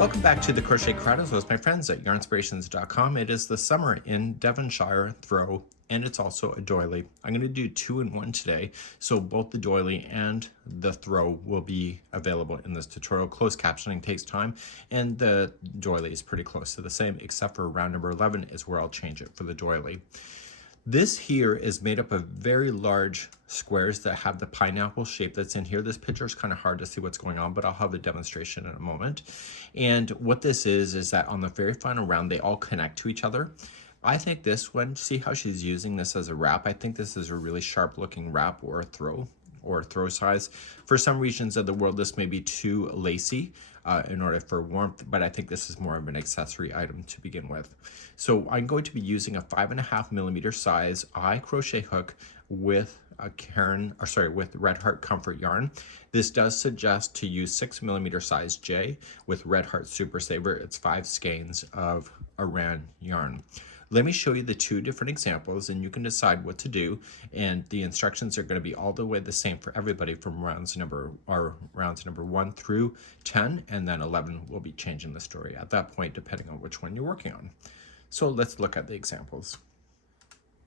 Welcome back to the Crochet Corrados with my friends at yarnspirations.com. It is the summer in Devonshire throw, and it's also a doily. I'm going to do 2-in-1 today, so both the doily and the throw will be available in this tutorial. Closed captioning takes time, and the doily is pretty close to the same, except for round number 11 is where I'll change it for the doily. This here is made up of very large squares that have the pineapple shape that's in here. This picture is kind of hard to see what's going on, but I'll have a demonstration in a moment. And what this is that on the very final round, they all connect to each other. I think this one, see how she's using this as a wrap? I think this is a really sharp looking wrap or a throw size. For some regions of the world, this may be too lacy in order for warmth, but I think this is more of an accessory item to begin with. So I'm going to be using a 5.5mm size eye crochet hook with with Red Heart Comfort yarn. This does suggest to use 6mm size J with Red Heart Super Saver. It's 5 skeins of Rnd yarn. Let me show you the two different examples and you can decide what to do, and the instructions are going to be all the way the same for everybody from rounds number 1 through 10, and then 11 will be changing the story at that point depending on which one you're working on. So let's look at the examples.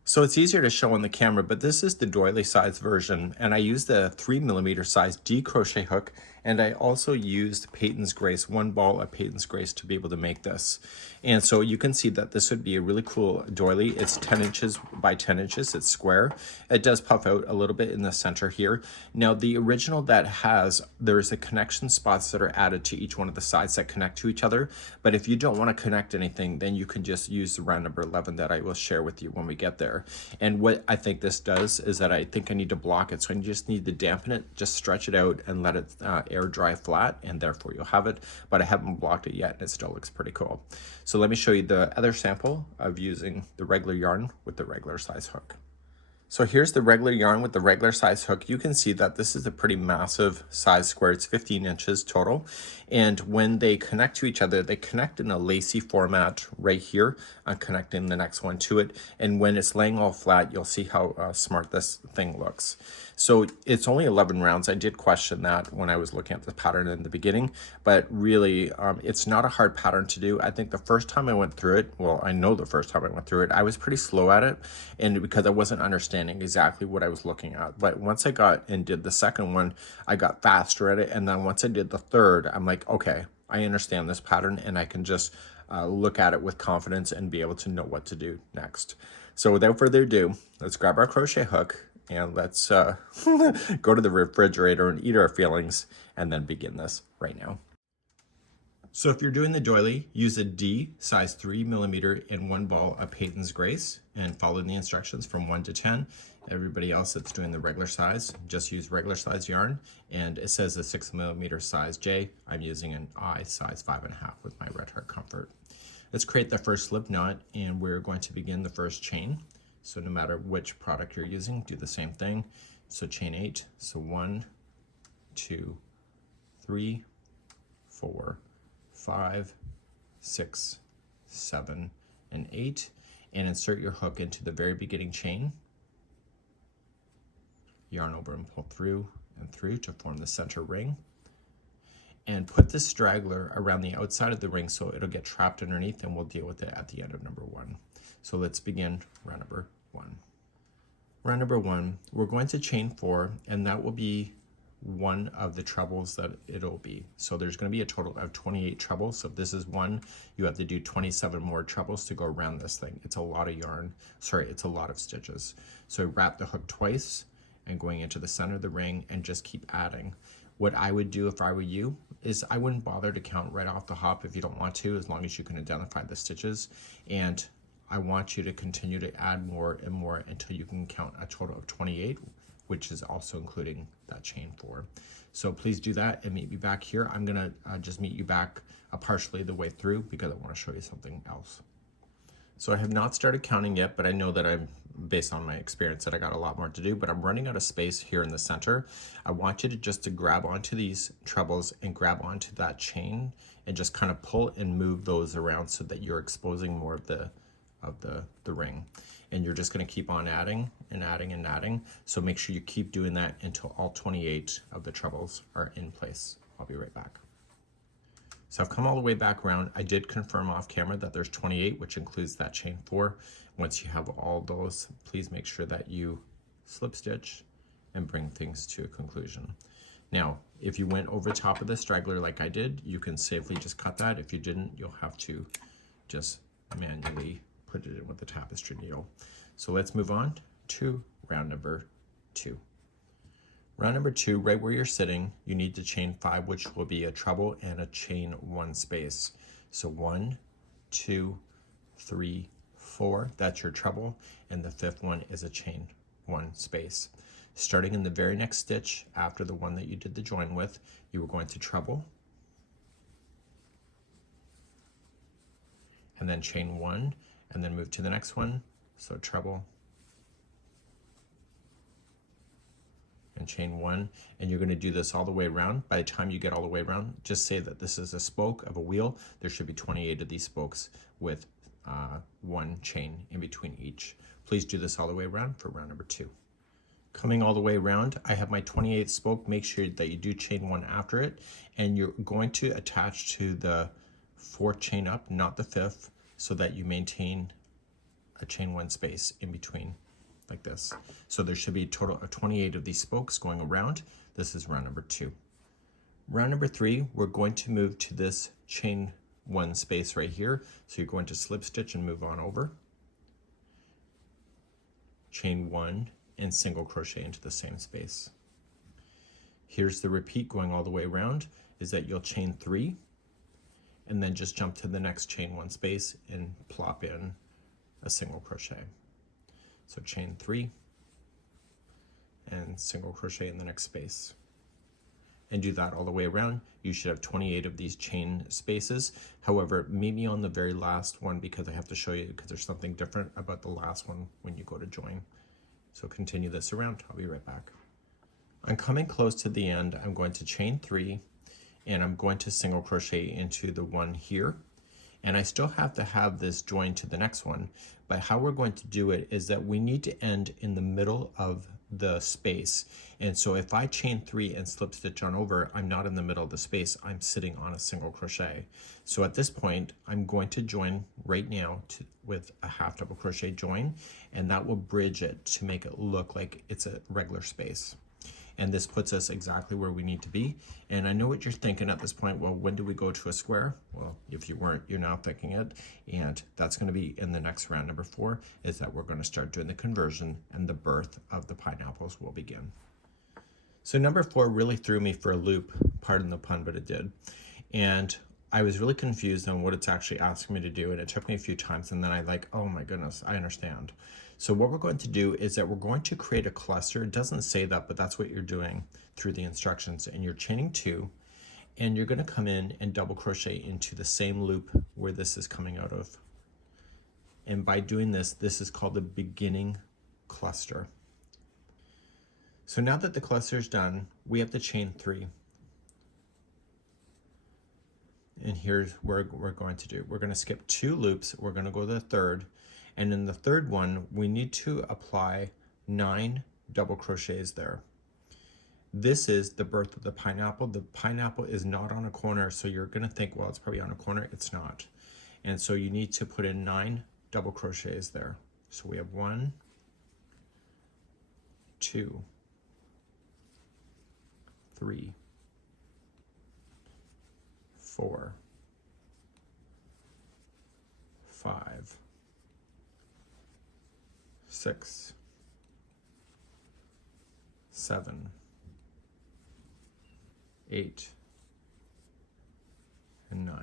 So it's easier to show on the camera, but this is the doily size version, and I used the 3mm size D crochet hook, and I also used Peyton's Grace, one ball of Peyton's Grace to be able to make this. And so you can see that this would be a really cool doily. It's 10 inches by 10 inches, it's square. It does puff out a little bit in the center here. Now the original there's a connection spots that are added to each one of the sides that connect to each other, but if you don't want to connect anything, then you can just use the round number 11 that I will share with you when we get there. And what I think this does is that I think I need to block it, so I just need to dampen it, just stretch it out and let it air dry flat, and therefore you'll have it, but I haven't blocked it yet and it still looks pretty cool. So let me show you the other sample of using the regular yarn with the regular size hook. So here's the regular yarn with the regular size hook. You can see that this is a pretty massive size square. It's 15 inches total. And when they connect to each other, they connect in a lacy format right here. I'm connecting the next one to it. And when it's laying all flat, you'll see how smart this thing looks. So it's only 11 rounds. I did question that when I was looking at the pattern in the beginning, but really it's not a hard pattern to do. I think the first time I went through it, well, I know the first time I went through it, I was pretty slow at it, and because I wasn't understanding exactly what I was looking at. But once I got and did the second one, I got faster at it, and then once I did the third, I'm like, okay, I understand this pattern, and I can just look at it with confidence and be able to know what to do next. So without further ado, let's grab our crochet hook and let's go to the refrigerator and eat our feelings and then begin this right now. So if you're doing the doily, use a D size 3mm in one ball of Peyton's Grace and follow the instructions from 1 to 10. Everybody else that's doing the regular size, just use regular size yarn, and it says a 6mm size J. I'm using an I size 5.5 with my Red Heart Comfort. Let's create the first slip knot, and we're going to begin the first chain. So no matter which product you're using, do the same thing. So chain 8, so 1, 2, 3, 4, 5, 6, 7, and 8, and insert your hook into the very beginning chain. Yarn over and pull through and through to form the center ring. And put this straggler around the outside of the ring so it'll get trapped underneath, and we'll deal with it at the end of number 1. So let's begin round number 1. Round number 1, we're going to chain 4, and that will be one of the trebles that it'll be. So there's going to be a total of 28 trebles. So if this is 1, you have to do 27 more trebles to go around this thing. It's a lot of yarn. Sorry, it's a lot of stitches. So wrap the hook twice and going into the center of the ring and just keep adding. What I would do if I were you is I wouldn't bother to count right off the hop if you don't want to, as long as you can identify the stitches. And I want you to continue to add more and more until you can count a total of 28, which is also including that chain 4. So please do that and meet me back here. I'm gonna just meet you back partially the way through because I want to show you something else. So I have not started counting yet, but I know that I'm, based on my experience, that I got a lot more to do, but I'm running out of space here in the center. I want you to just grab onto these trebles and grab onto that chain and just kind of pull and move those around so that you're exposing more of the ring. And you're just going to keep on adding and adding and adding. So make sure you keep doing that until all 28 of the trebles are in place. I'll be right back. So I've come all the way back around. I did confirm off camera that there's 28, which includes that chain 4. Once you have all those, please make sure that you slip stitch and bring things to a conclusion. Now, if you went over top of the straggler like I did, you can safely just cut that. If you didn't, you'll have to just manually put it in with the tapestry needle. So let's move on to round number 2. Round number 2, right where you're sitting, you need to chain 5, which will be a treble and a chain 1 space. So 1, 2, 3, 4, that's your treble, and the 5th one is a chain 1 space. Starting in the very next stitch after the one that you did the join with, you are going to treble, and then chain 1, and then move to the next one, so treble, and chain 1, and you're going to do this all the way around. By the time you get all the way around, just say that this is a spoke of a wheel. There should be 28 of these spokes with 1 chain in between each. Please do this all the way around for round number 2. Coming all the way around, I have my 28th spoke. Make sure that you do chain 1 after it, and you're going to attach to the 4th chain up, not the 5th, so that you maintain a chain 1 space in between, like this. So there should be a total of 28 of these spokes going around. This is round number 2. Round number 3, we're going to move to this chain 1 space right here. So you're going to slip stitch and move on over, chain 1, and single crochet into the same space. Here's the repeat going all the way around, is that you'll chain 3, and then just jump to the next chain 1 space and plop in a single crochet. So chain 3 and single crochet in the next space, and do that all the way around. You should have 28 of these chain spaces. However, maybe on the very last one, because I have to show you, because there's something different about the last one when you go to join. So continue this around. I'll be right back. I'm coming close to the end. I'm going to chain 3, and I'm going to single crochet into the one here. And I still have to have this join to the next one, but how we're going to do it is that we need to end in the middle of the space. And so if I chain 3 and slip stitch on over, I'm not in the middle of the space, I'm sitting on a single crochet. So at this point, I'm going to join right now with a half double crochet join, and that will bridge it to make it look like it's a regular space. And this puts us exactly where we need to be. And I know what you're thinking at this point. Well, when do we go to a square? Well, if you weren't, you're now thinking it. And that's going to be in the next round number 4, is that we're going to start doing the conversion, and the birth of the pineapples will begin. So number 4 really threw me for a loop, pardon the pun, but it did. And I was really confused on what it's actually asking me to do, and it took me a few times, and then I like, oh my goodness, I understand. So what we're going to do is that we're going to create a cluster. It doesn't say that, but that's what you're doing through the instructions. And you're chaining 2, and you're going to come in and double crochet into the same loop where this is coming out of. And by doing this, this is called the beginning cluster. So now that the cluster is done, we have to chain 3. And here's where we're going to do. We're going to skip 2 loops. We're going to go to the 3rd. And in the 3rd one, we need to apply 9 double crochets there. This is the birth of the pineapple. The pineapple is not on a corner, so you're going to think, well, it's probably on a corner. It's not. And so you need to put in 9 double crochets there. So we have 1, 2, 3, 4, 5, 6, 7, 8, and 9.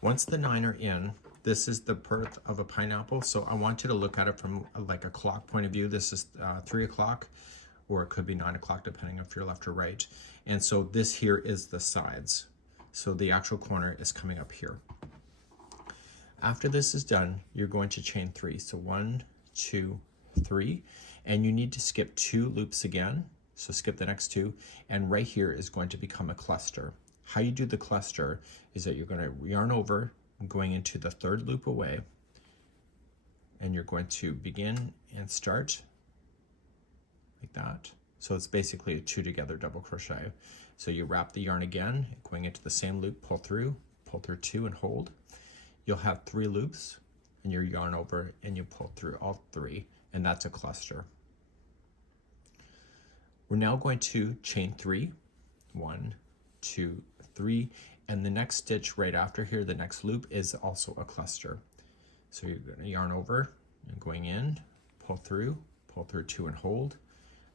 Once the 9 are in, this is the birth of a pineapple. So I want you to look at it from like a clock point of view. This is 3 o'clock, or it could be 9 o'clock, depending if you're left or right. And so this here is the sides. So the actual corner is coming up here. After this is done, you're going to chain 3. So 1, 2, 3, and you need to skip 2 loops again. So skip the next 2, and right here is going to become a cluster. How you do the cluster is that you're going to yarn over, going into the 3rd loop away, and you're going to begin and start like that. So it's basically a 2 together double crochet. So you wrap the yarn again, going into the same loop, pull through 2 and hold. You'll have 3 loops and you yarn over and you pull through all 3, and that's a cluster. We're now going to chain 3, 1, 2, 3, and the next stitch right after here, the next loop, is also a cluster. So you're going to yarn over and going in, pull through 2 and hold,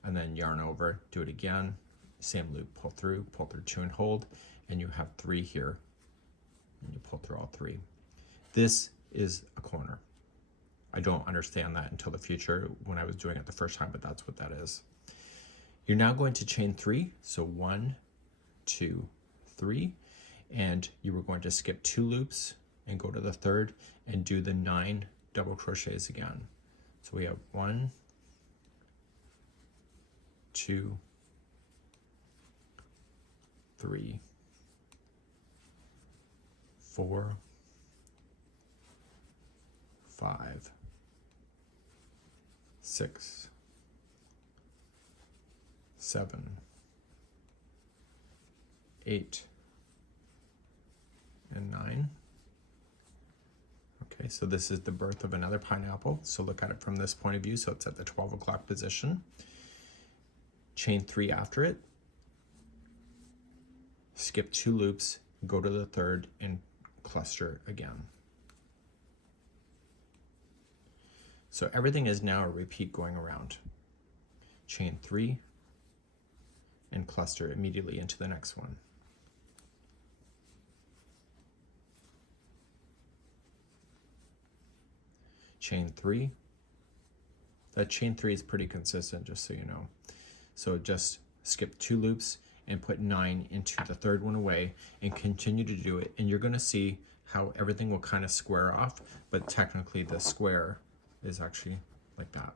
and then yarn over, do it again, same loop, pull through 2 and hold, and you have 3 here, and you pull through all 3. This is a corner. I don't understand that until the future when I was doing it the first time, but that's what that is. You're now going to chain 3, so 1, 2, 3, and you were going to skip 2 loops and go to the third and do the 9 double crochets again. So we have 1, 2, 3, 4, 5, 6, 7, 8, and 9. Okay, so this is the birth of another pineapple. So look at it from this point of view. So it's at the 12 o'clock position. Chain 3 after it. Skip 2 loops, go to the third, and cluster again. So everything is now a repeat going around. Chain 3 and cluster immediately into the next one. Chain 3. That chain 3 is pretty consistent, just so you know. So just skip 2 loops and put 9 into the third one away and continue to do it. And you're going to see how everything will kind of square off, but technically the square is actually like that.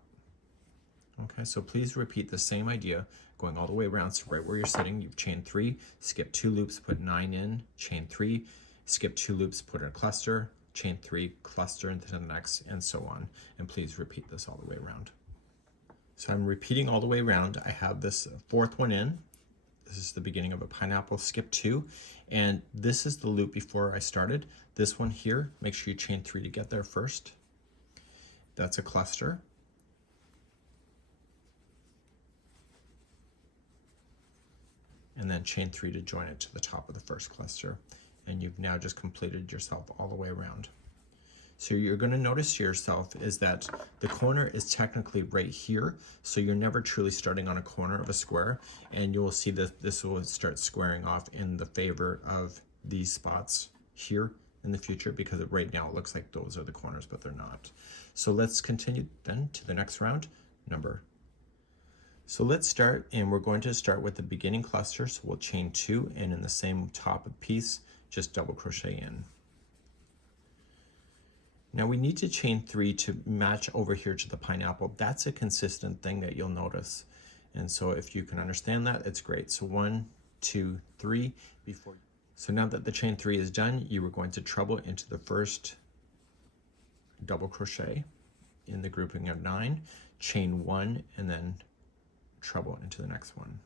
Okay, so please repeat the same idea going all the way around. So right where you're sitting, you've chained 3, skip 2 loops, put 9 in, chain 3, skip 2 loops, put in a cluster, chain 3, cluster into the next, and so on. And please repeat this all the way around. So I'm repeating all the way around. I have this 4th one in. This is the beginning of a pineapple, skip 2, and this is the loop before I started. This one here, make sure you chain 3 to get there first. That's a cluster. And then chain 3 to join it to the top of the first cluster. And you've now just completed yourself all the way around. So you're going to notice to yourself is that the corner is technically right here, so you're never truly starting on a corner of a square, and you will see that this will start squaring off in the favor of these spots here in the future, because right now it looks like those are the corners, but they're not. So let's continue then to the next round number. So let's start, and we're going to start with the beginning cluster. So we'll chain 2, and in the same top piece, just double crochet in. Now we need to chain 3 to match over here to the pineapple. That's a consistent thing that you'll notice. And so if you can understand that, it's great. So 1, 2, 3 before. So now that the chain 3 is done, you are going to treble into the first double crochet in the grouping of 9, chain 1, and then treble into the next one.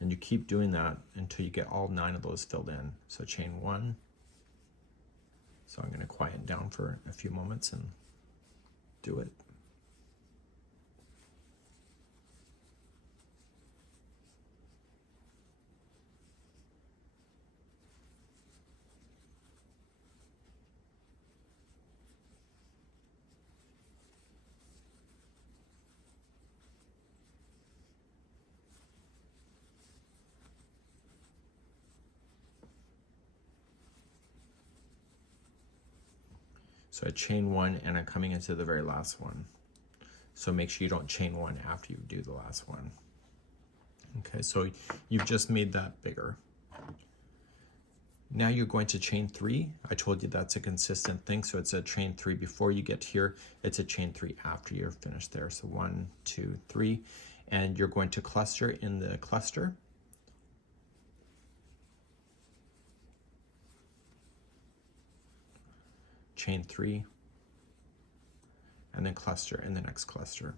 And you keep doing that until you get all 9 of those filled in. So chain 1. So I'm going to quieten down for a few moments and do it. So I chain 1 and I'm coming into the very last one. So make sure you don't chain 1 after you do the last one. Okay, so you've just made that bigger. Now you're going to chain 3. I told you that's a consistent thing, so it's a chain 3 before you get here. It's a chain 3 after you're finished there. So 1, 2, 3, and you're going to cluster in the cluster. Chain 3, and then cluster in the next cluster.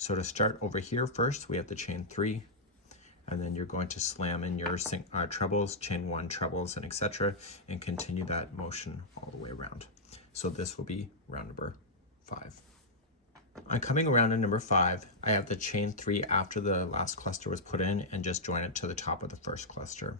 So to start over here first, we have to chain 3, and then you're going to slam in your trebles, chain 1 trebles, and etc., and continue that motion all the way around. So this will be round number 5. I'm coming around to number 5. I have the chain 3 after the last cluster was put in and just join it to the top of the first cluster.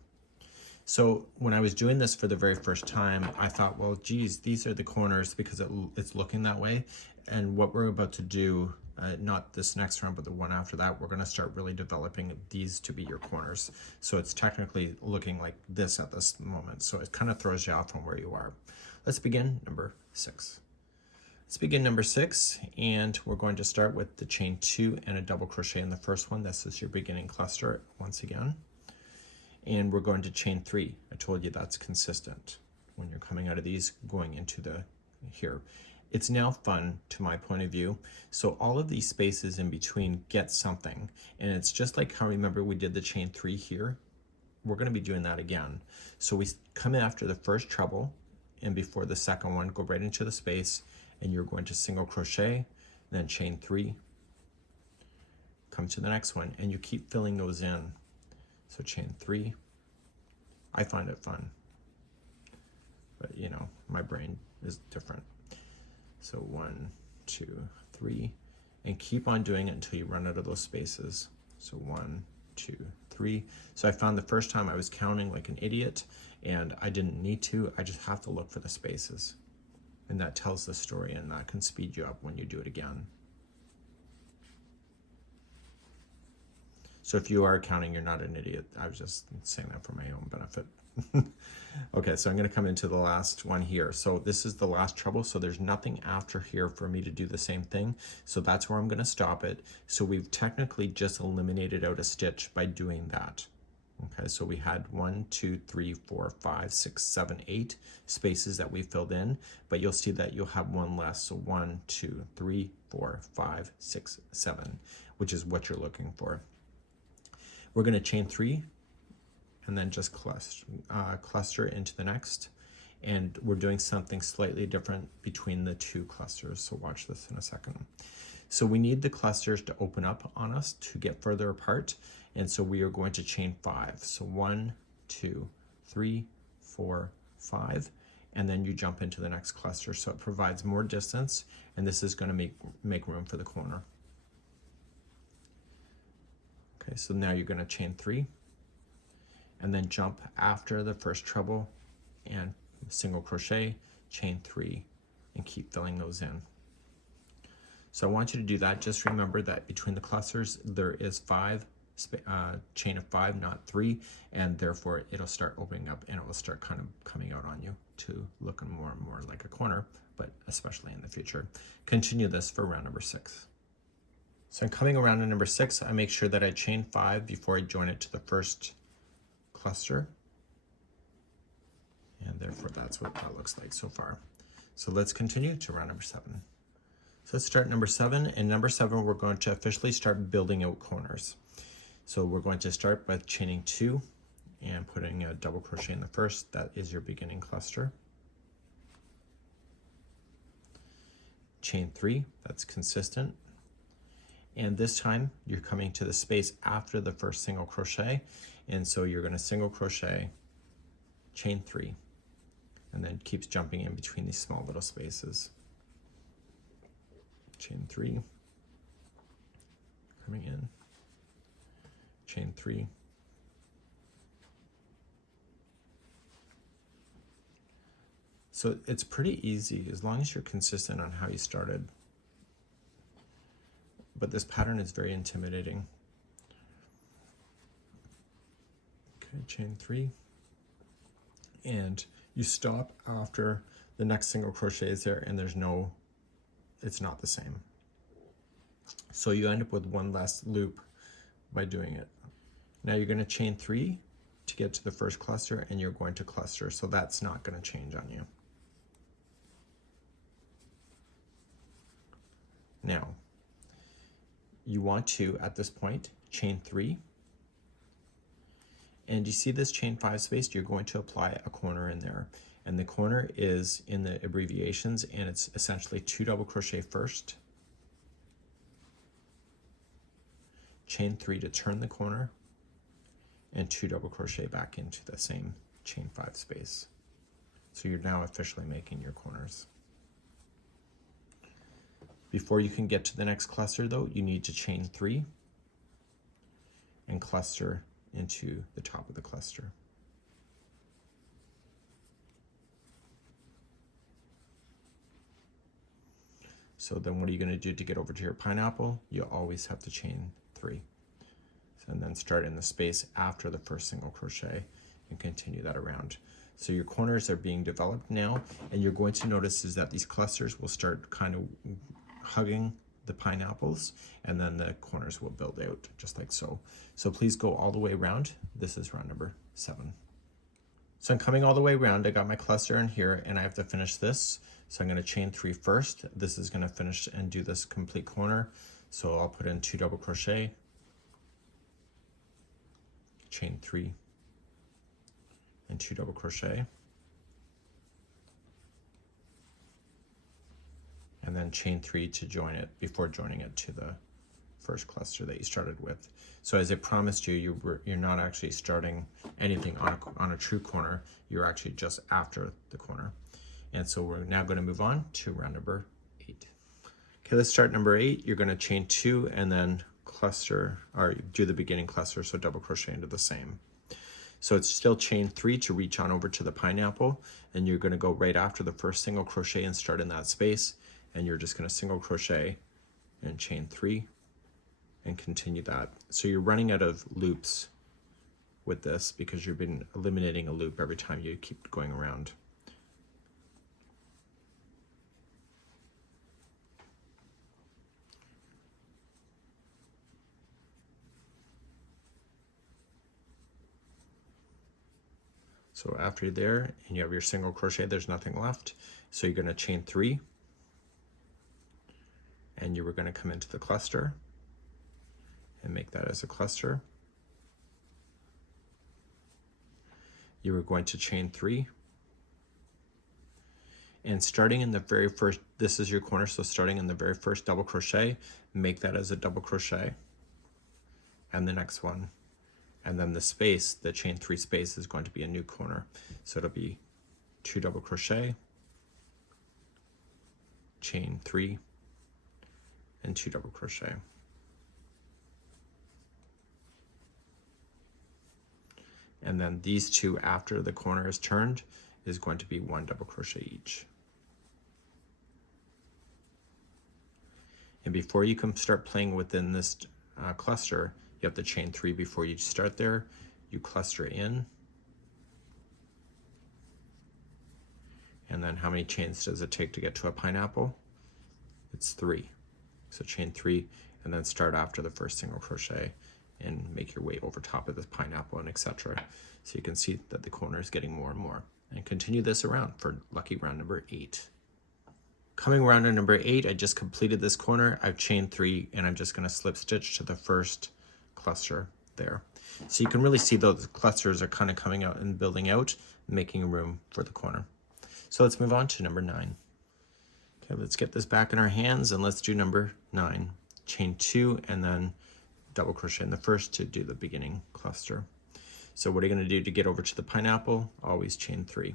So when I was doing this for the very first time, I thought, well, geez, these are the corners because it's looking that way. And what we're about to do, not this next round, but the one after that, we're going to start really developing these to be your corners. So it's technically looking like this at this moment. So it kind of throws you off from where you are. Let's begin number 6. Let's begin number 6, and we're going to start with the chain 2 and a double crochet in the first one. This is your beginning cluster once again. And we're going to chain 3. I told you that's consistent when you're coming out of these going into the here. It's now fun to my point of view. So all of these spaces in between get something, and it's just like how, remember, we did the chain 3 here. We're going to be doing that again. So we come in after the first treble, and before the second one, go right into the space, and you're going to single crochet, then chain 3, come to the next one, and you keep filling those in. So chain 3. I find it fun, but you know, my brain is different. So 1, 2, 3, and keep on doing it until you run out of those spaces. So 1, 2, 3. So I found the first time I was counting like an idiot, and I didn't need to. I just have to look for the spaces, and that tells the story, and that can speed you up when you do it again. So if you are counting, you're not an idiot. I was just saying that for my own benefit. Okay, so I'm going to come into the last one here. So this is the last treble, so there's nothing after here for me to do the same thing. So that's where I'm going to stop it. So we've technically just eliminated out a stitch by doing that. Okay, so we had 1, 2, 3, 4, 5, 6, 7, 8 spaces that we filled in, but you'll see that you'll have one less. So 1, 2, 3, 4, 5, 6, 7, which is what you're looking for. We're going to chain 3 and then just cluster into the next, and we're doing something slightly different between the two clusters, so watch this in a second. So we need the clusters to open up on us to get further apart, and so we are going to chain 5. So 1, 2, 3, 4, 5, and then you jump into the next cluster, so it provides more distance, and this is going to make room for the corner. Okay, so now you're going to chain 3 and then jump after the first treble and single crochet, chain 3, and keep filling those in. So I want you to do that. Just remember that between the clusters there is 5, chain of 5, not 3, and therefore it'll start opening up and it will start kind of coming out on you to looking more and more like a corner, but especially in the future. Continue this for round number 6. So I'm coming around to number 6. I make sure that I chain 5 before I join it to the first cluster, and therefore that's what that looks like so far. So let's continue to round number 7. So let's start number 7, and number 7 we're going to officially start building out corners. So we're going to start by chaining 2 and putting a double crochet in the first. That is your beginning cluster. Chain 3, that's consistent. And this time you're coming to the space after the first single crochet, and so you're going to single crochet, chain 3, and then keeps jumping in between these small little spaces. Chain 3, coming in, chain 3, so it's pretty easy as long as you're consistent on how you started. But this pattern is very intimidating. Okay, chain 3, and you stop after the next single crochet is there, and it's not the same. So you end up with one less loop by doing it. Now you're going to chain 3 to get to the first cluster, and you're going to cluster, so that's not going to change on you. Now, you want to, at this point, chain 3, and you see this chain 5 space, you're going to apply a corner in there, and the corner is in the abbreviations, and it's essentially 2 double crochet first, chain 3 to turn the corner, and 2 double crochet back into the same chain 5 space. So you're now officially making your corners. Before you can get to the next cluster though, you need to chain 3 and cluster into the top of the cluster. So then what are you going to do to get over to your pineapple? You always have to chain 3. And then start in the space after the first single crochet and continue that around. So your corners are being developed now, and you're going to notice is that these clusters will start kind of hugging the pineapples, and then the corners will build out just like so. So please go all the way around. This is round number 7. So I'm coming all the way around. I got my cluster in here and I have to finish this. So I'm going to chain 3 first. This is going to finish and do this complete corner. So I'll put in 2 double crochet, chain 3 and 2 double crochet, and then chain 3 to join it before joining it to the first cluster that you started with. So as I promised you, you're not actually starting anything on a true corner. You're actually just after the corner. And so we're now going to move on to round number 8. Okay, let's start number 8. You're going to chain 2 and then cluster, or do the beginning cluster, so double crochet into the same. So it's still chain 3 to reach on over to the pineapple, and you're going to go right after the first single crochet and start in that space, and you're just going to single crochet and chain 3 and continue that. So you're running out of loops with this because you've been eliminating a loop every time you keep going around. So after you're there and you have your single crochet, there's nothing left. So you're going to chain 3 and you were going to come into the cluster and make that as a cluster. You were going to chain 3 and starting in the very first, this is your corner, so starting in the very first double crochet, make that as a double crochet, and the next one. And then the space, the chain 3 space, is going to be a new corner. So it'll be 2 double crochet, chain 3, and 2 double crochet. And then these two after the corner is turned is going to be 1 double crochet each. And before you can start playing within this cluster, you have to chain 3 before you start there. You cluster in. And then how many chains does it take to get to a pineapple? It's 3. So chain 3 and then start after the first single crochet and make your way over top of this pineapple and etc. So you can see that the corner is getting more and more. And continue this around for lucky round number 8. Coming around to number 8, I just completed this corner. I've chained 3 and I'm just going to slip stitch to the first cluster there. So you can really see those clusters are kind of coming out and building out, making room for the corner. So let's move on to number 9. Okay, let's get this back in our hands and let's do number 9. Chain 2 and then double crochet in the first to do the beginning cluster. So what are you going to do to get over to the pineapple? Always chain 3.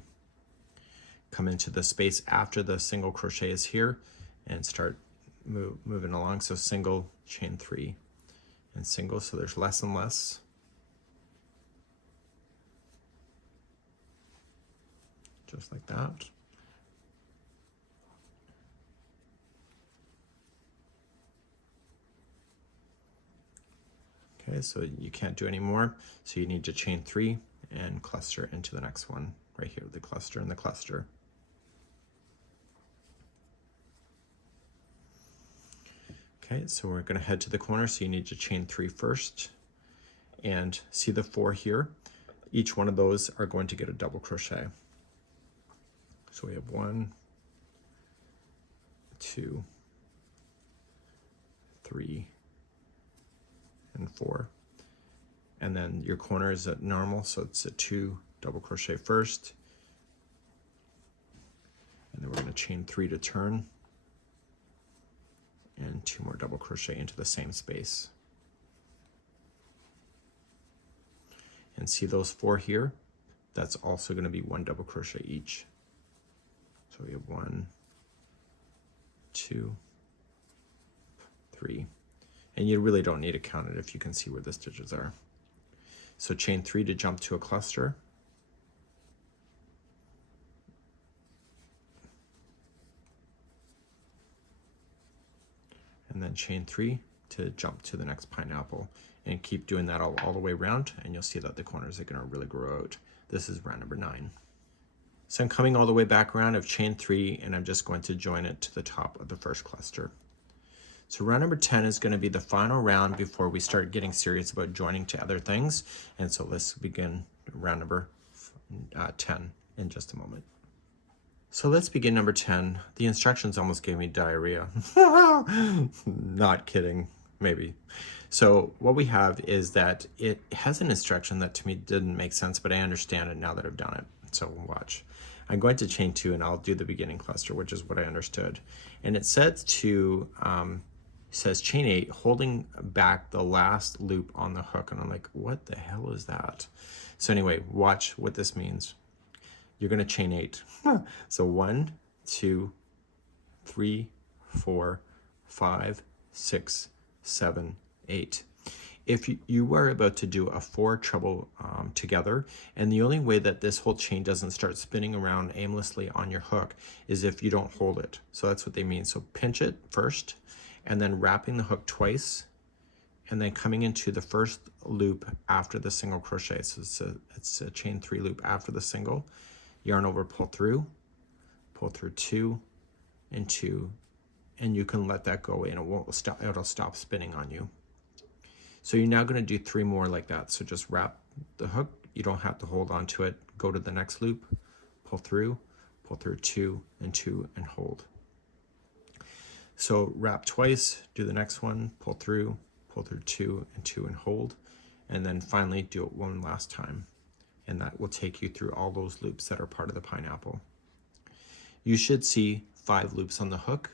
Come into the space after the single crochet is here and start moving along. So single, chain 3, and single, so there's less and less. Just like that. Okay, so you can't do any more, so you need to chain 3 and cluster into the next one right here, the cluster and the cluster. Okay, so we're going to head to the corner, so you need to chain 3 first, and see the 4 here. Each one of those are going to get a double crochet. So we have 1, 2, 3, and 4. And then your corner is at normal, so it's a 2 double crochet first. And then we're going to chain 3 to turn. And 2 more double crochet into the same space. And see those 4 here? That's also going to be 1 double crochet each. So we have 1, 2, 3. And you really don't need to count it if you can see where the stitches are. So chain 3 to jump to a cluster. And then chain 3 to jump to the next pineapple, and keep doing that all the way around, and you'll see that the corners are going to really grow out. This is round number 9. So I'm coming all the way back around. I've chained 3, and I'm just going to join it to the top of the first cluster. So round number 10 is going to be the final round before we start getting serious about joining to other things. And so let's begin round number 10 in just a moment. So let's begin number 10. The instructions almost gave me diarrhea. Not kidding, maybe. So what we have is that it has an instruction that to me didn't make sense, but I understand it now that I've done it. So watch. I'm going to chain 2 and I'll do the beginning cluster, which is what I understood. And it says says chain 8, holding back the last loop on the hook. And I'm like, what the hell is that? So anyway, watch what this means. You're going to chain 8. So 1, 2, 3, 4, 5, 6, 7, 8. If you are about to do a 4 treble together, and the only way that this whole chain doesn't start spinning around aimlessly on your hook is if you don't hold it. So that's what they mean. So pinch it first, and then wrapping the hook twice, and then coming into the first loop after the single crochet. So it's a chain 3 loop after the single. Yarn over, pull through 2 and 2, and you can let that go and it'll stop spinning on you. So you're now going to do 3 more like that. So just wrap the hook, you don't have to hold on to it, go to the next loop, pull through 2 and 2 and hold. So wrap twice, do the next one, pull through 2 and 2 and hold, and then finally do it one last time. And that will take you through all those loops that are part of the pineapple. You should see 5 loops on the hook,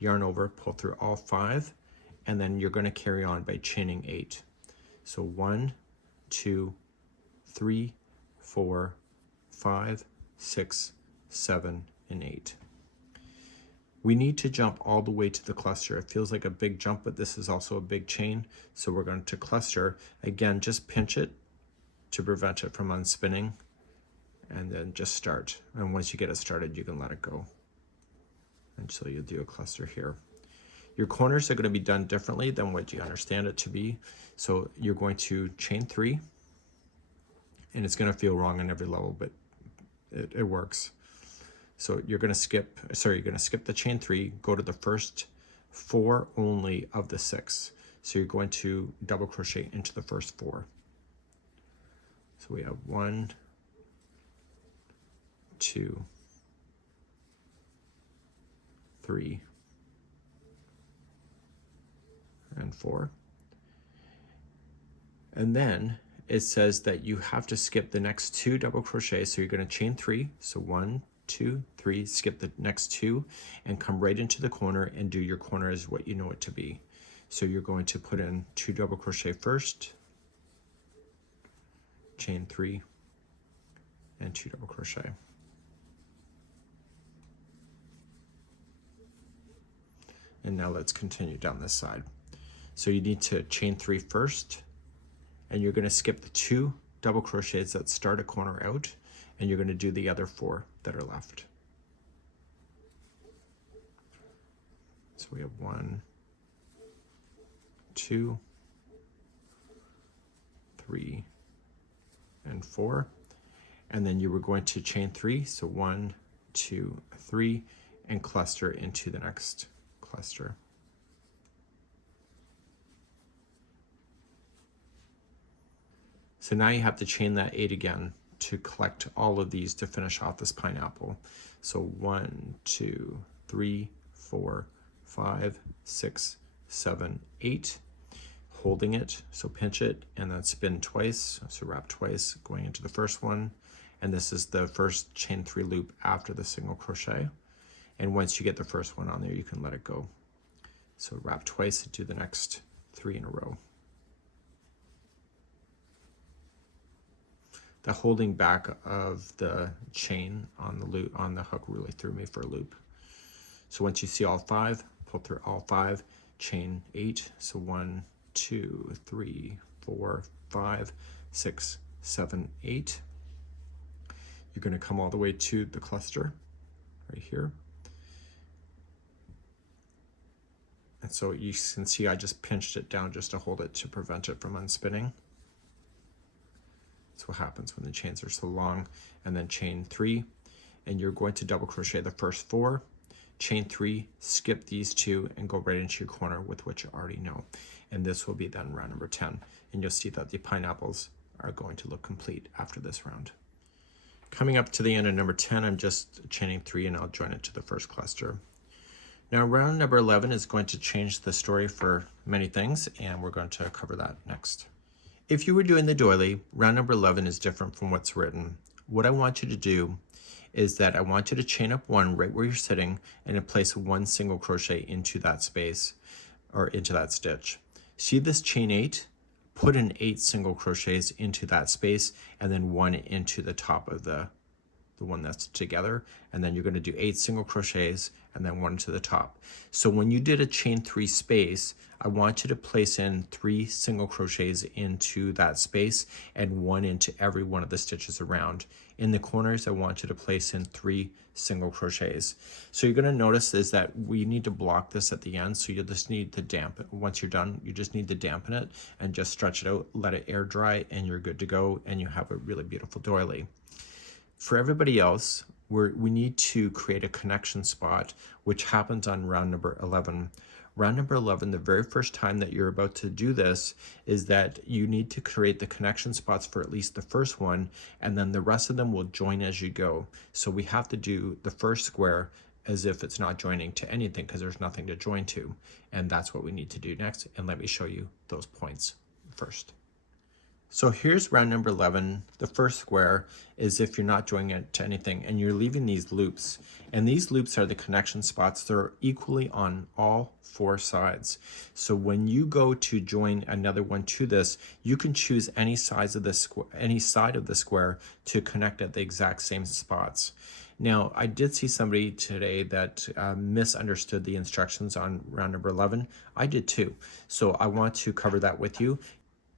yarn over, pull through all 5, and then you're going to carry on by chaining 8. So 1, 2, 3, 4, 5, 6, 7, and 8. We need to jump all the way to the cluster. It feels like a big jump, but this is also a big chain. So we're going to cluster. Again, just pinch it to prevent it from unspinning, and then just start. And once you get it started, you can let it go. And so you'll do a cluster here. Your corners are going to be done differently than what you understand it to be. So you're going to chain 3, and it's going to feel wrong on every level, but it works. So you're going to skip the chain 3, go to the first 4 only of the 6. So you're going to double crochet into the first 4. So we have 1, 2, 3, and 4. And then it says that you have to skip the next 2 double crochets. So you're going to chain 3. So 1, 2, 3, skip the next 2 and come right into the corner and do your corner as what you know it to be. So you're going to put in 2 double crochet first, chain 3, and 2 double crochet. And now let's continue down this side. So you need to chain 3 first, and you're going to skip the 2 double crochets that start a corner out, and you're going to do the other 4 that are left. So we have 1, 2, 3, and 4, and then you were going to chain 3, so 1, 2, 3, and cluster into the next cluster. So now you have to chain that 8 again to collect all of these to finish off this pineapple. So 1, 2, 3, 4, 5, 6, 7, 8. Holding it, so pinch it and then spin twice, so wrap twice going into the first one, and this is the first chain 3 loop after the single crochet, and once you get the first one on there you can let it go. So wrap twice and do the next 3 in a row. The holding back of the chain on the loop on the hook really threw me for a loop. So once you see all 5, pull through all 5, chain 8. So 1, 2, 3, 4, 5, 6, 7, 8. You're going to come all the way to the cluster right here. And so you can see I just pinched it down just to hold it to prevent it from unspinning. That's what happens when the chains are so long. And then chain 3, and you're going to double crochet the first 4, chain 3, skip these 2, and go right into your corner with what you already know. And this will be then round number 10. And you'll see that the pineapples are going to look complete after this round. Coming up to the end of number 10, I'm just chaining 3 and I'll join it to the first cluster. Now round number 11 is going to change the story for many things, and we're going to cover that next. If you were doing the doily, round number 11 is different from what's written. What I want you to do is that I want you to chain up 1 right where you're sitting and then place 1 single crochet into that space or into that stitch. See this chain 8? Put in 8 single crochets into that space and then 1 into the top of the one that's together, and then you're going to do 8 single crochets and then 1 to the top. So when you did a chain 3 space, I want you to place in 3 single crochets into that space and 1 into every one of the stitches around. In the corners, I want you to place in 3 single crochets. So you're going to notice is that we need to block this at the end, so you just need to dampen. Once you're done, you just need to dampen it and just stretch it out, let it air dry, and you're good to go, and you have a really beautiful doily. For everybody else, we need to create a connection spot, which happens on round number 11. Round number 11, the very first time that you're about to do this, is that you need to create the connection spots for at least the first one, and then the rest of them will join as you go. So we have to do the first square as if it's not joining to anything because there's nothing to join to. And that's what we need to do next. And let me show you those points first. So here's round number 11. The first square is if you're not joining it to anything and you're leaving these loops. And these loops are the connection spots. They're equally on all 4 sides. So when you go to join another one to this, you can choose any side of the square to connect at the exact same spots. Now, I did see somebody today that misunderstood the instructions on round number 11. I did too. So I want to cover that with you.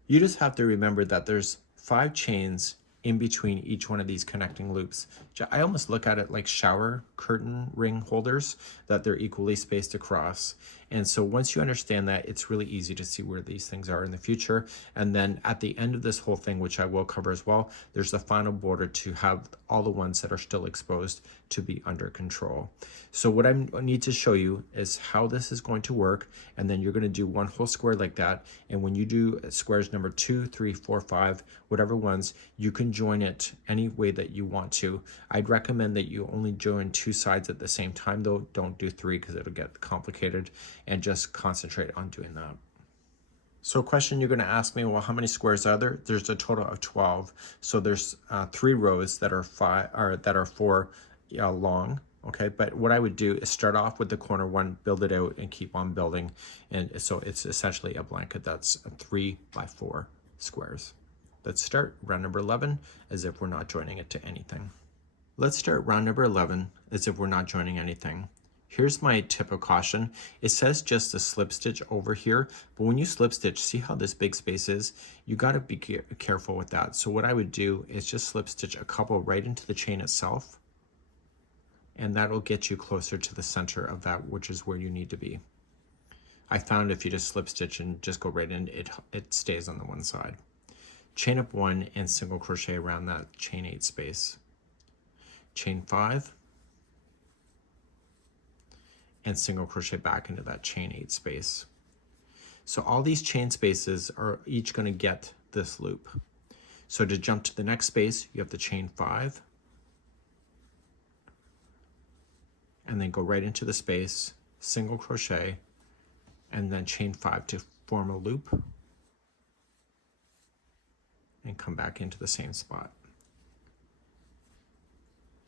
You just have to remember that there's 5 chains in between each one of these connecting loops. I almost look at it like shower curtain ring holders, that they're equally spaced across. And so once you understand that, it's really easy to see where these things are in the future. And then at the end of this whole thing, which I will cover as well, there's the final border to have all the ones that are still exposed to be under control. So what I need to show you is how this is going to work. And then you're going to do 1 whole square like that. And when you do squares number 2, 3, 4, 5, whatever ones, you can join it any way that you want to. I'd recommend that you only join 2 sides at the same time though. Don't do 3 because it'll get complicated, and just concentrate on doing that. So a question you're going to ask me, well, how many squares are there? There's a total of 12. So there's 3 rows that are 4 long. Okay, but what I would do is start off with the corner one, build it out, and keep on building. And so it's essentially a blanket that's 3 by 4 squares. Let's start round number 11 as if we're not joining it to anything. Let's start round number 11 as if we're not joining anything. Here's my tip of caution. It says just a slip stitch over here, but when you slip stitch, see how this big space is? You got to be careful with that. So what I would do is just slip stitch a couple right into the chain itself, and that'll get you closer to the center of that, which is where you need to be. I found if you just slip stitch and just go right in, it stays on the one side. Chain up 1 and single crochet around that chain 8 space. Chain 5 and single crochet back into that chain 8 space. So all these chain spaces are each going to get this loop. So to jump to the next space, you have to chain 5 and then go right into the space, single crochet, and then chain 5 to form a loop and come back into the same spot.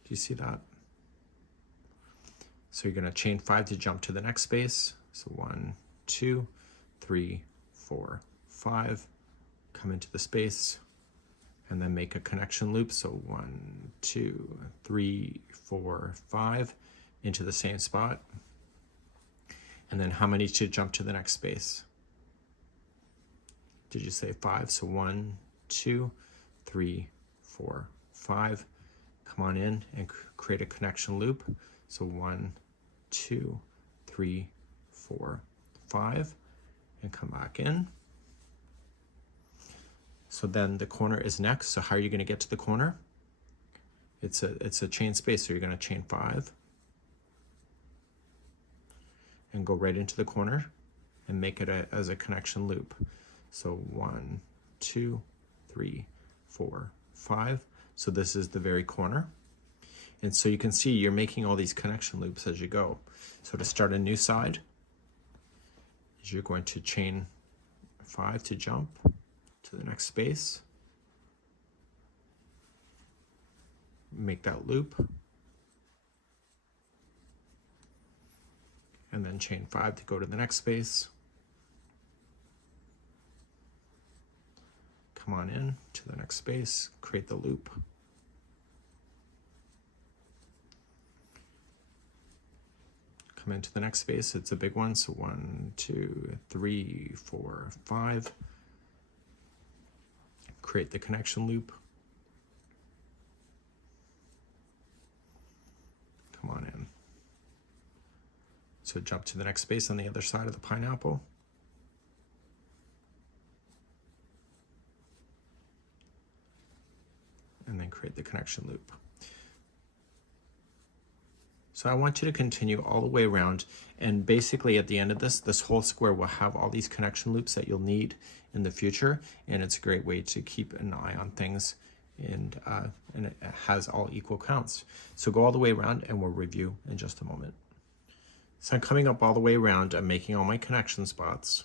Do you see that? So you're going to chain 5 to jump to the next space. So 1, 2, 3, 4, 5. Come into the space, and then make a connection loop. So 1, 2, 3, 4, 5 into the same spot. And then how many to jump to the next space? Did you say 5? So 1, 2, 3, 4, 5. Come on in and create a connection loop. So 1, 2, 3, 4, 5, and come back in. So then the corner is next. So how are you going to get to the corner? It's a chain space, so you're going to chain 5 and go right into the corner and make it as a connection loop. So 1, 2, 3, 4, 5. So this is the very corner. And so you can see you're making all these connection loops as you go. So to start a new side, you're going to chain 5 to jump to the next space. Make that loop. And then chain 5 to go to the next space. Come on in to the next space, create the loop. Come into the next space, it's a big one, so 1, 2, 3, 4, 5. Create the connection loop. Come on in. So jump to the next space on the other side of the pineapple. And then create the connection loop. So I want you to continue all the way around, and basically at the end of this whole square will have all these connection loops that you'll need in the future, and it's a great way to keep an eye on things, and it has all equal counts. So go all the way around and we'll review in just a moment. So I'm coming up all the way around, I'm making all my connection spots,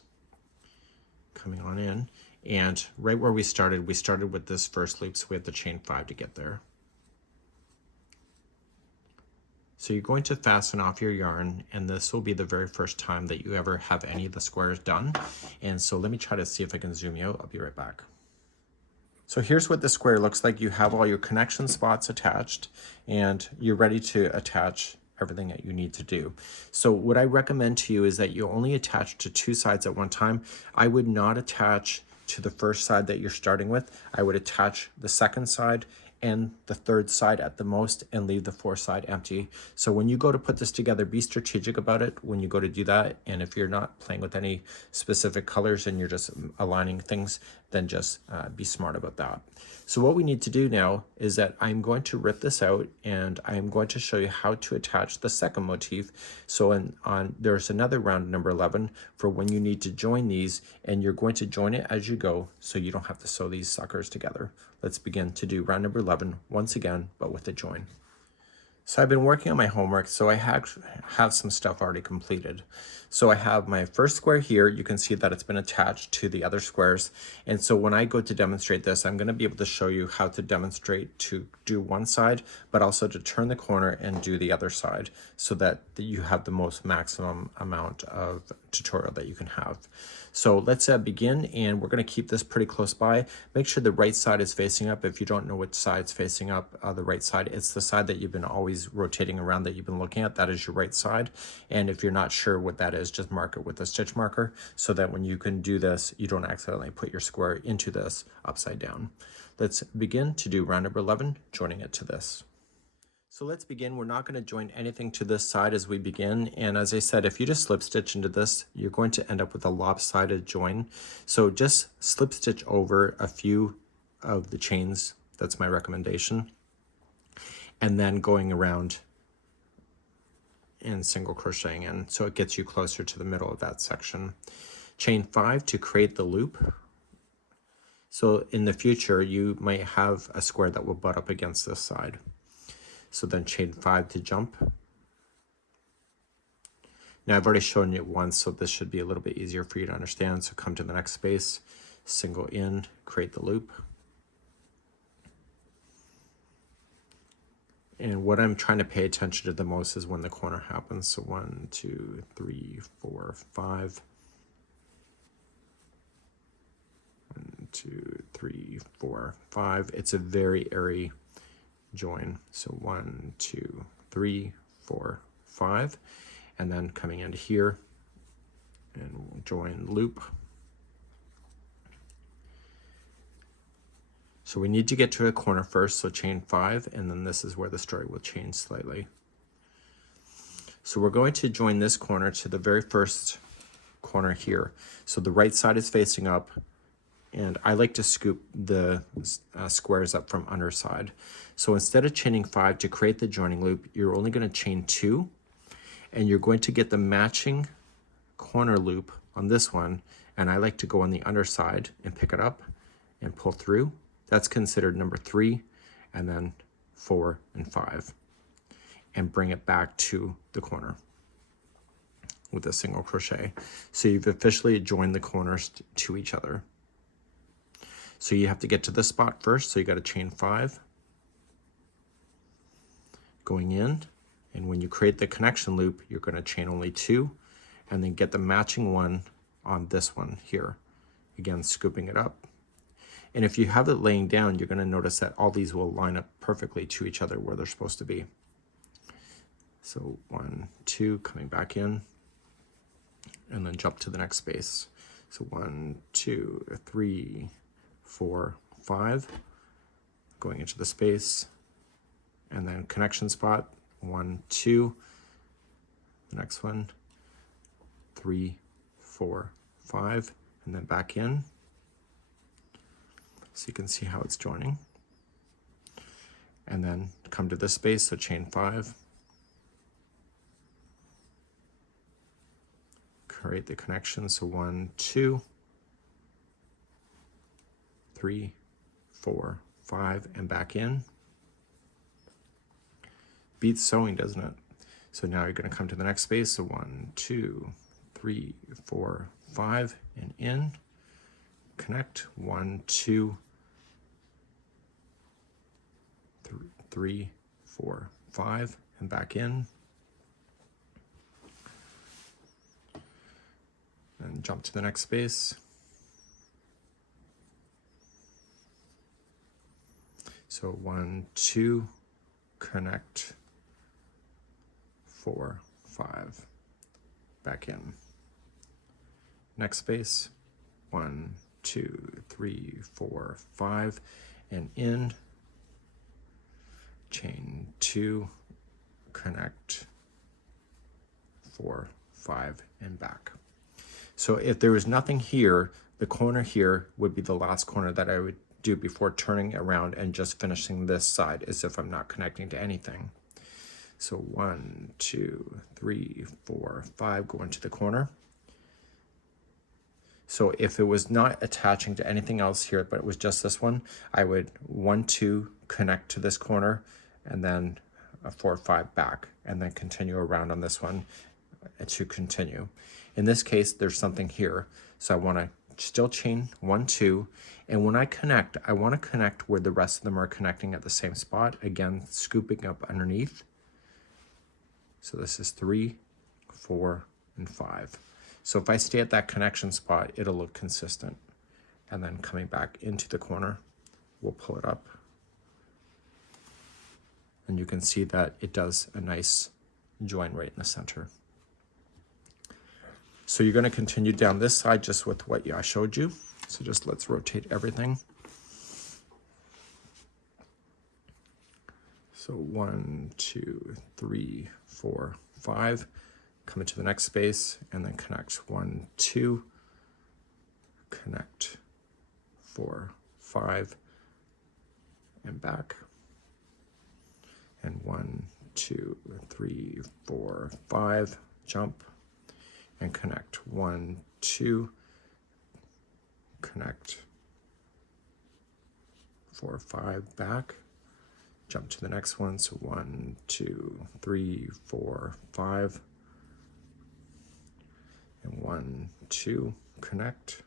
coming on in. And right where we started with this first loop, so we have to chain 5 to get there. So you're going to fasten off your yarn, and this will be the very first time that you ever have any of the squares done. And so let me try to see if I can zoom you out. I'll be right back. So here's what the square looks like. You have all your connection spots attached, and you're ready to attach everything that you need to do. So what I recommend to you is that you only attach to 2 sides at one time. I would not attach to the first side that you're starting with. I would attach the second side and the third side at the most, and leave the fourth side empty. So when you go to put this together, be strategic about it when you go to do that. And if you're not playing with any specific colors and you're just aligning things, then just be smart about that. So what we need to do now is that I'm going to rip this out, and I'm going to show you how to attach the second motif. So there's another round number 11 for when you need to join these, and you're going to join it as you go so you don't have to sew these suckers together. Let's begin to do round number 11 once again, but with a join. So I've been working on my homework, so I have some stuff already completed. So I have my first square here. You can see that it's been attached to the other squares. And so when I go to demonstrate this, I'm going to be able to show you how to demonstrate to do one side, but also to turn the corner and do the other side, so that you have the most maximum amount of tutorial that you can have. So let's begin, and we're going to keep this pretty close by. Make sure the right side is facing up. If you don't know which side's facing up, the right side, it's the side that you've been always rotating around, that you've been looking at. That is your right side. And if you're not sure what that is, just mark it with a stitch marker, so that when you can do this, you don't accidentally put your square into this upside down. Let's begin to do round number 11, joining it to this. So let's begin. We're not going to join anything to this side as we begin. And as I said, if you just slip stitch into this, you're going to end up with a lopsided join. So just slip stitch over a few of the chains. That's my recommendation. And then going around and single crocheting in, so it gets you closer to the middle of that section. Chain 5 to create the loop. So in the future, you might have a square that will butt up against this side. So then chain 5 to jump. Now I've already shown you it once, so this should be a little bit easier for you to understand. So come to the next space, single in, create the loop. And what I'm trying to pay attention to the most is when the corner happens. So 1, 2, 3, 4, 5. 1, 2, 3, 4, 5. It's a very airy join. So 1, 2, 3, 4, 5, and then coming into here and we'll join loop. So we need to get to a corner first, so chain 5, and then this is where the story will change slightly. So we're going to join this corner to the very first corner here. So the right side is facing up, and I like to scoop the squares up from underside. So instead of chaining 5 to create the joining loop, you're only going to chain 2, and you're going to get the matching corner loop on this one, and I like to go on the underside and pick it up and pull through. That's considered number 3, and then 4 and 5, and bring it back to the corner with a single crochet. So you've officially joined the corners to each other. So you have to get to this spot first, so you got to chain 5 going in, and when you create the connection loop, you're going to chain only 2, and then get the matching one on this one here, again scooping it up. And if you have it laying down, you're going to notice that all these will line up perfectly to each other where they're supposed to be. So 1, 2, coming back in, and then jump to the next space. So 1, 2, 3, 4, 5, going into the space, and then connection spot, 1, 2, the next one, 3, 4, 5, and then back in. So you can see how it's joining. And then come to this space, so chain 5. Create the connection, so 1, 2, 3, 4, 5, and back in. Beats sewing, doesn't it? So now you're going to come to the next space, so 1, 2, 3, 4, 5, and in. Connect, 1, 2, 3, 4, 5, and back in. And jump to the next space. So 1, 2, connect, 4, 5, back in. Next space, 1, 2, 3, 4, 5, and in. Chain 2, connect, 4, 5, and back. So if there was nothing here, the corner here would be the last corner that I would do before turning around and just finishing this side as if I'm not connecting to anything. So 1, 2, 3, 4, 5, go into the corner. So if it was not attaching to anything else here, but it was just this one, I would 1, 2, connect to this corner, and then 4, 5 back, and then continue around on this one to continue. In this case, there's something here, so I want to still chain 1, 2, and when I connect, I want to connect where the rest of them are connecting at the same spot, again scooping up underneath. So this is 3, 4, and 5. So if I stay at that connection spot, it'll look consistent. And then coming back into the corner, we'll pull it up. And you can see that it does a nice join right in the center. So you're going to continue down this side just with what I showed you. So just let's rotate everything. So 1, 2, 3, 4, 5. Come into the next space and then connect 1, 2, connect 4, 5, and back. And 1, 2, 3, 4, 5, jump and connect 1, 2, connect 4, 5, back, jump to the next one. So 1, 2, 3, 4, 5, and 1, 2, connect,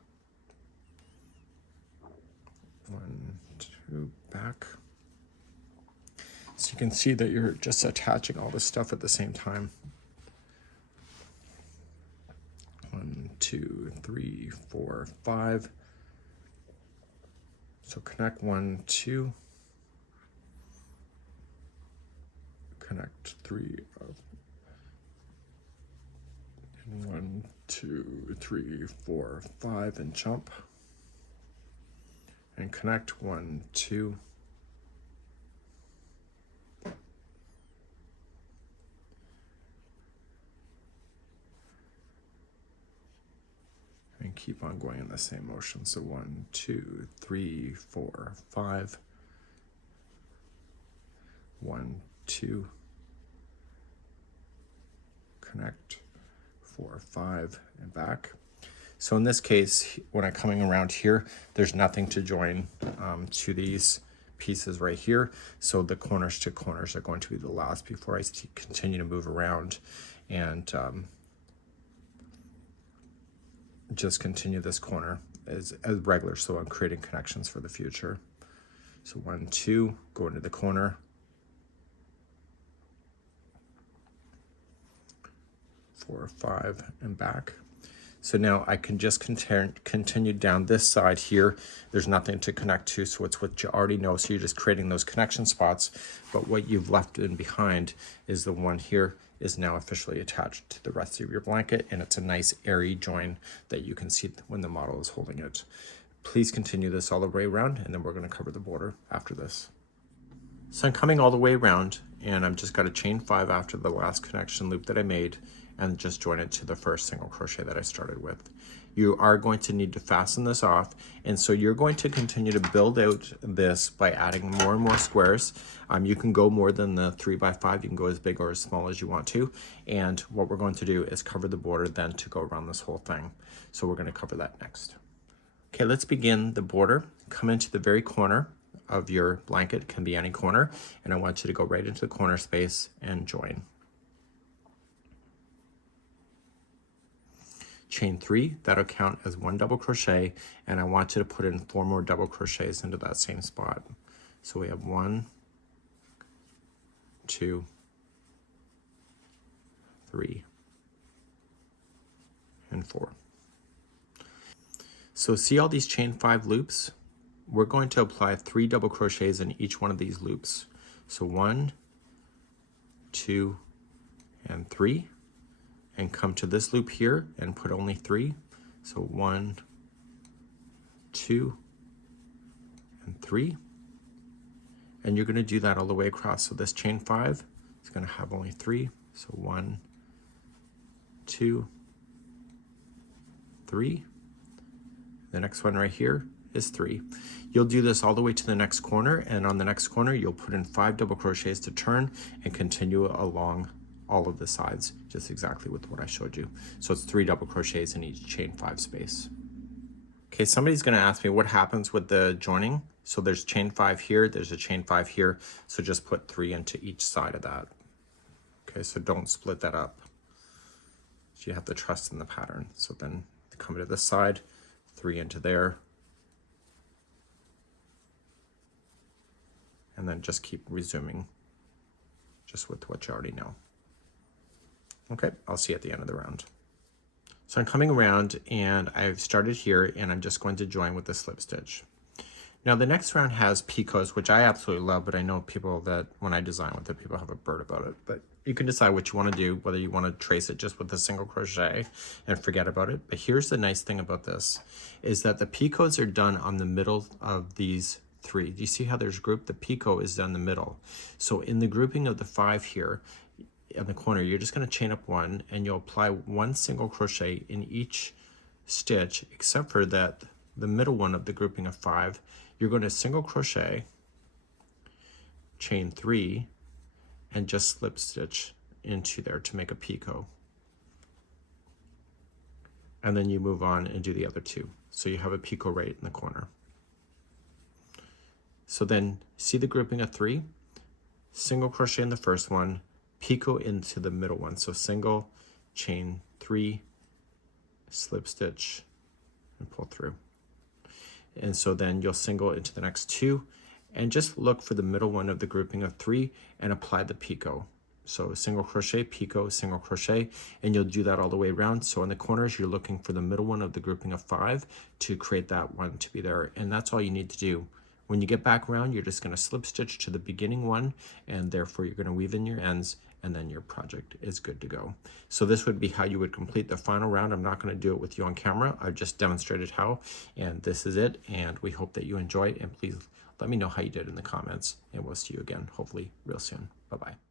1, 2, back. So you can see that you're just attaching all this stuff at the same time. 1, 2, 3, 4, 5. So connect 1, 2, connect 3 up, and 1, 2, 3, 4, 5, and jump, and connect 1, 2, and keep on going in the same motion. So 1, 2, 3, 4, 5, 1, 2, connect 4, 5, and back. So in this case, when I'm coming around here, there's nothing to join to these pieces right here. So the corners to corners are going to be the last before I continue to move around and just continue this corner as regular. So I'm creating connections for the future. So 1, 2, go into the corner. 4, 5, and back. So now I can just continue down this side here. There's nothing to connect to, so it's what you already know. So you're just creating those connection spots. But what you've left in behind is the one here is now officially attached to the rest of your blanket, and it's a nice airy join that you can see when the model is holding it. Please continue this all the way around, and then we're going to cover the border after this. So I'm coming all the way around, and I've just got a chain 5 after the last connection loop that I made, and just join it to the first single crochet that I started with. You are going to need to fasten this off, and so you're going to continue to build out this by adding more and more squares. You can go more than the 3 by 5, you can go as big or as small as you want to, and what we're going to do is cover the border then to go around this whole thing. So we're going to cover that next. Okay, let's begin the border. Come into the very corner of your blanket, it can be any corner, and I want you to go right into the corner space and join. Chain 3, that'll count as 1 double crochet, and I want you to put in 4 more double crochets into that same spot. So we have 1, 2, 3, and 4. So see all these chain 5 loops? We're going to apply 3 double crochets in each one of these loops. So 1, 2, and 3. And come to this loop here and put only 3. So 1, 2, and 3. And you're going to do that all the way across. So this chain 5 is going to have only 3. So 1, 2, 3. The next one right here is 3. You'll do this all the way to the next corner, and on the next corner you'll put in 5 double crochets to turn and continue along all of the sides, just exactly with what I showed you. So it's 3 double crochets in each chain 5 space. Okay, somebody's going to ask me what happens with the joining. So there's chain 5 here, there's a chain 5 here, so just put 3 into each side of that. Okay, so don't split that up. So you have to trust in the pattern. So then come to this side, 3 into there, and then just keep resuming just with what you already know. Okay, I'll see you at the end of the round. So I'm coming around and I've started here, and I'm just going to join with the slip stitch. Now the next round has picots, which I absolutely love, but I know people that when I design with it, people have a bird about it. But you can decide what you want to do, whether you want to trace it just with a single crochet and forget about it. But here's the nice thing about this, is that the picots are done on the middle of these 3. Do you see how there's grouped? The picot is down the middle. So in the grouping of the 5 here, in the corner, you're just going to chain up 1, and you'll apply 1 single crochet in each stitch, except for that the middle one of the grouping of 5, you're going to single crochet, chain 3, and just slip stitch into there to make a picot. And then you move on and do the other 2. So you have a picot right in the corner. So then see the grouping of 3, single crochet in the first one, picot into the middle one. So single, chain 3, slip stitch, and pull through. And so then you'll single into the next 2, and just look for the middle one of the grouping of 3 and apply the picot. So single crochet, picot, single crochet, and you'll do that all the way around. So in the corners, you're looking for the middle one of the grouping of 5 to create that one to be there. And that's all you need to do. When you get back around, you're just going to slip stitch to the beginning one, and therefore you're going to weave in your ends, and then your project is good to go. So this would be how you would complete the final round. I'm not going to do it with you on camera. I've just demonstrated how, and this is it. And we hope that you enjoy it, and please let me know how you did in the comments, and we'll see you again, hopefully real soon. Bye-bye.